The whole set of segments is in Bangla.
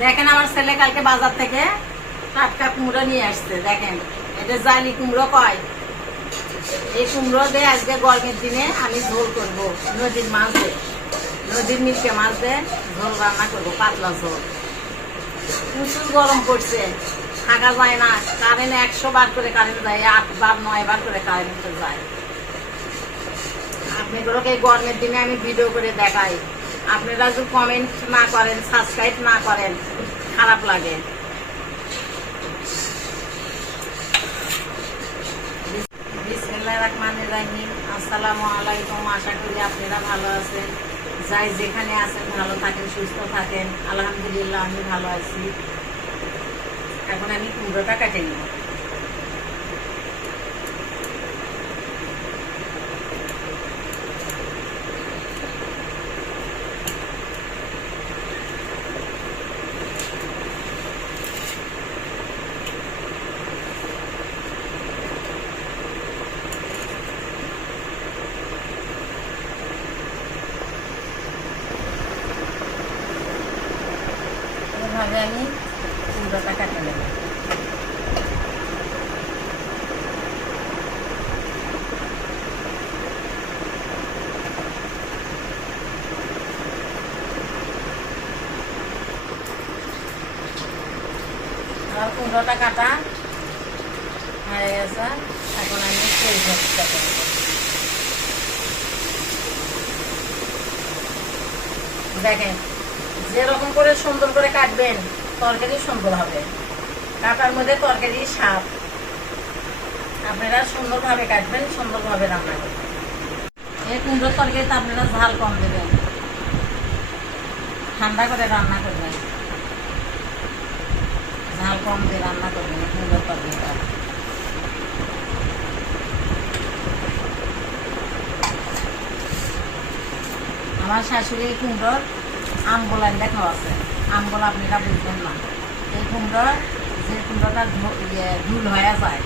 দেখেন আমার ছেলে কালকে বাজার থেকে টাটকা কুমড়ো নিয়ে আসছে। দেখেন এটা জালি কুমড়ো কয়। এই কুমড়ো দিয়ে আজকে গরমের দিনে আমি ঝোল করব। নদীর মাছ দিয়ে, নদীর মিলকে মাছ দিয়ে ঝোল রান্না করবো, পাতলা ঝোল। প্রচুর গরম পড়ছে, থাকা যায় না। কারেন্ট 100 বার করে কারেন্ট যায়, 8 বার 9 বার করে কারেন্ট যায়। আপনাদেরকে এই গরমের দিনে আমি ভিডিও করে দেখাই, আপনারা যদি কমেন্ট না করেন, সাবস্ক্রাইব না করেন, খারাপ লাগে। বিসমিল্লাহির রহমানির রহিম। আসসালামু আলাইকুম। আশা করি আপনারা ভালো আছেন। যাই যেখানে আছেন ভালো থাকেন, সুস্থ থাকেন। আলহামদুলিল্লাহ আমি ভালো আছি। এখন আমি কুমড়োটা কেটে নিব। এভাবে আমি কুমড়োটা কেটে নেব। আমার কুমড়োটা কাটা হয়ে গেছে। এখন আমি তেল ভর্তিটা করব। দেখেন যেরকম করে সুন্দর করে কাটবেন তরকারি সুন্দর হবে। কাটার মধ্যে তরকারির স্বাদ। আপনারা সুন্দরভাবে কাটবেন, সুন্দরভাবে রান্না করবেন। এই কুমড়োর তরকারিতে আপনারা ঝাল কম দেবেন, ঠান্ডা করে রান্না করবেন, ঝাল কম দিয়ে রান্না করবেন এই কুমড়োর তরকারিটা। আমার শাশুড়ি এই কুমড়োর আমগুলো দেখাও আছে। আমগুলো আপনারা বুঝবেন না। এই কুমড়ো যে কুমড়োটা ঝুল হয়ে যায়,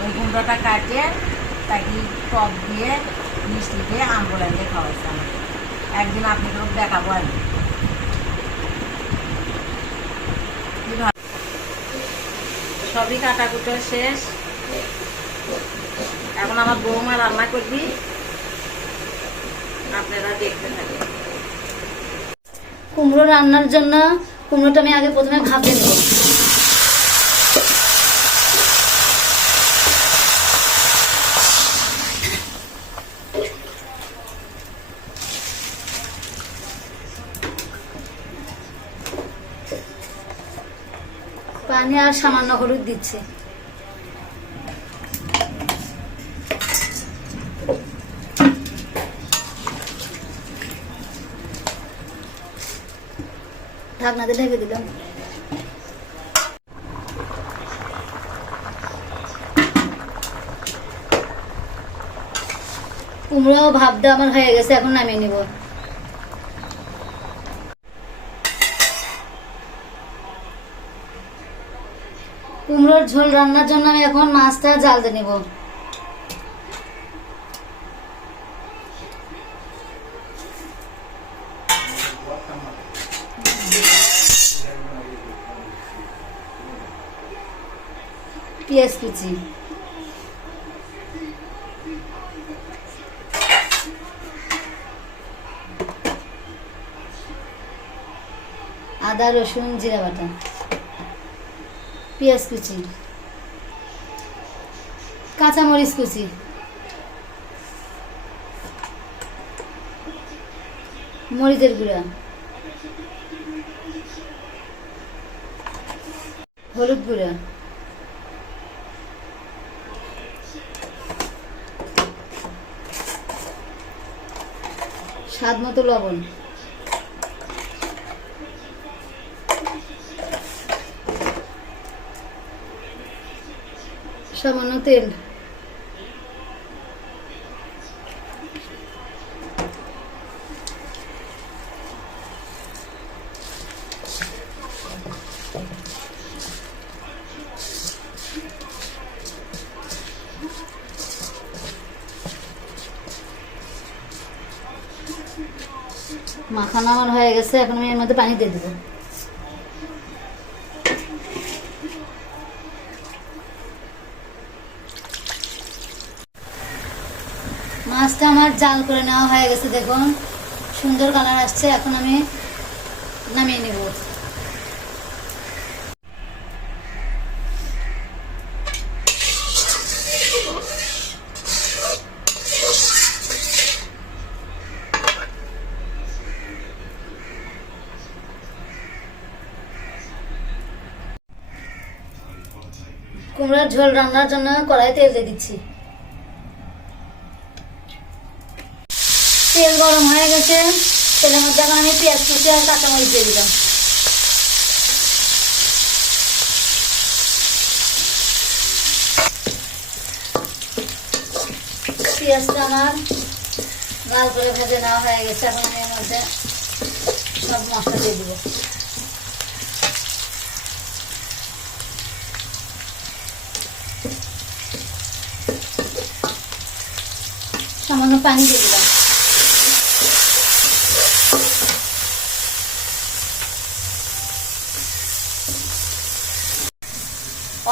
ওই কুমড়োটা কাটিয়ে তাকে টক দিয়ে মিষ্টি দিয়ে আমগুলো দেখাও আছে আমাকে। একদিন আপনাদের দেখাবো আমি। সবই কাটাকুটো শেষ। এখন আমার বৌমা রান্না করবি, আপনারা দেখতে থাকেন। কুমড়ো রান্নার জন্য কুমড়োটা আমি আগে প্রথমে ভাপে নেব। পানি আর সামান্য হলুদ দিচ্ছি। ঢাকনাতে ঢেকে দিলাম। কুমড়ো ভাবটা আমার হয়ে গেছে, এখন নামিয়ে নিব। কুমড়োর ঝোল রান্নার জন্য আমি এখন মাছটা জাল দিয়ে নিব। পেঁয়াজ কুচি, আদা রসুন জিরা বাটা, পেঁয়াজ কুচি, কাঁচামরিচ কুচি, মরিচের গুঁড়া, হলুদ গুঁড়া, স্বাদ মতো লবণ, সামান্য তেল, মাখানো আমার হয়ে গেছে। এখন আমি এর মধ্যে পানি দিয়ে দেবো। মাছটা আমার জাল করে নেওয়া হয়ে গেছে, দেখুন সুন্দর কালার আসছে। এখন আমি নামিয়ে নেব। কুমড়ার ঝোল রান্নার জন্য কড়াই তেল দিয়ে দিচ্ছি। তেল গরম হয়ে গেছে, তেলের মধ্যে এখন আমি পেঁয়াজ কুচি আর কাঁচামরিচ দিয়ে দিলাম। পেঁয়াজটা আমার লাল করে ভেজে নেওয়া হয়ে গেছে। এখন আমি এর মধ্যে সব মশলা দিয়ে দিব। সামান্য পানি দিয়ে দিলাম।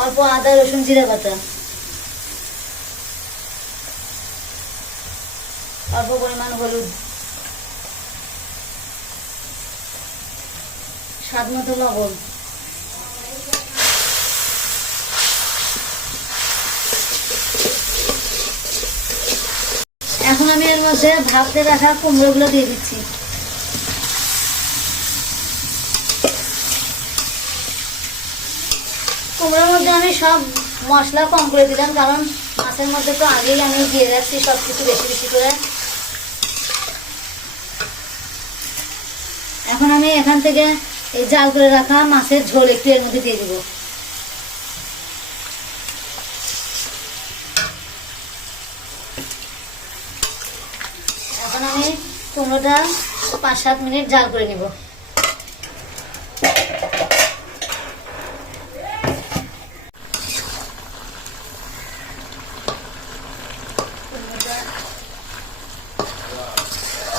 অল্প আদা রসুন জিরা বাটা, অল্প পরিমাণ হলুদ, স্বাদ মতো লবণ, এখন আমি এর মধ্যে ভাপতে রাখা কুমড়োগুলো দিয়ে দিচ্ছি। কুমড়োর মধ্যে আমি সব মশলা কম করে দিলাম, কারণ মাছের মধ্যে তো আগেই আমি দিয়ে রাখছি সব কিছু বেশি বেশি করে। এখন আমি এখান থেকে এই জাল করে রাখা মাছের ঝোল একটু এর মধ্যে দিয়ে দিব। এখন আমি কুমড়োটা 5-7 মিনিট জাল করে নিব।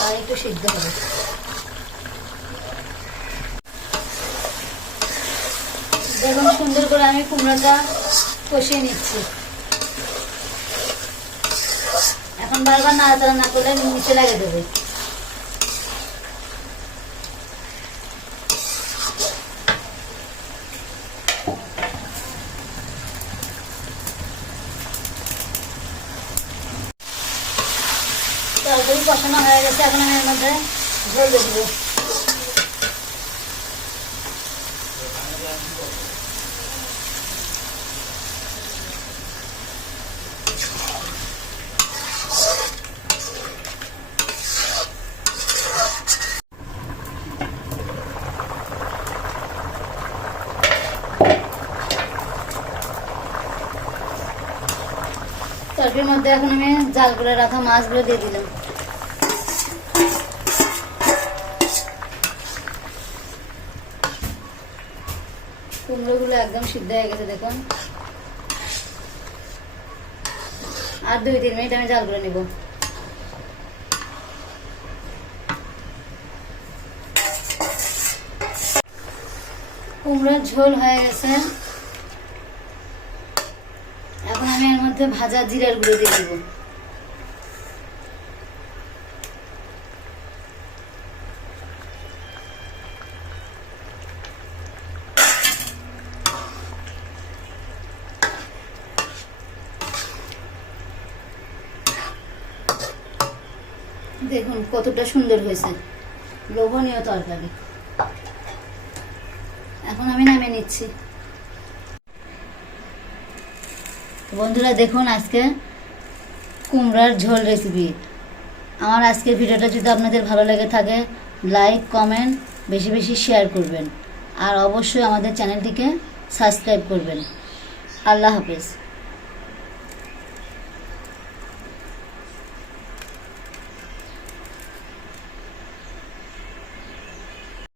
আর একটু সিদ্ধ হবে। দেখুন সুন্দর করে আমি কুমড়োটা কষিয়ে নিচ্ছি। এখন বারবার নাড়াচাড়া না করলে নিচে লাগে দেবে। তরকারি কষানো হয়ে গেছে, এখন আমি এর মধ্যে ঝোল দিয়ে দিব। তরকারির মধ্যে এখন আমি জাল করে রাখা মাছগুলো দিয়ে দিলাম। কুমড়োগুলো একদম সিদ্ধ হয়ে গেছে দেখুন। আর 2-3 মিনিট আমি জাল করে নিব। কুমড়োর ঝোল হয়ে গেছে। এখন আমি এর মধ্যে ভাজা জিরার গুঁড়ো দিয়ে দিব। দেখুন কতটা সুন্দর হয়েছে, লোভনীয় তরকারি। এখন আমি নামিয়ে নিচ্ছি। বন্ধুরা দেখুন আজকে কুমড়ার ঝোল রেসিপি। আমার আজকের ভিডিওটা যদি আপনাদের ভালো লেগে থাকে, লাইক কমেন্ট বেশি বেশি শেয়ার করবেন, আর অবশ্যই আমাদের চ্যানেলটিকে সাবস্ক্রাইব করবেন। আল্লাহ হাফেজ।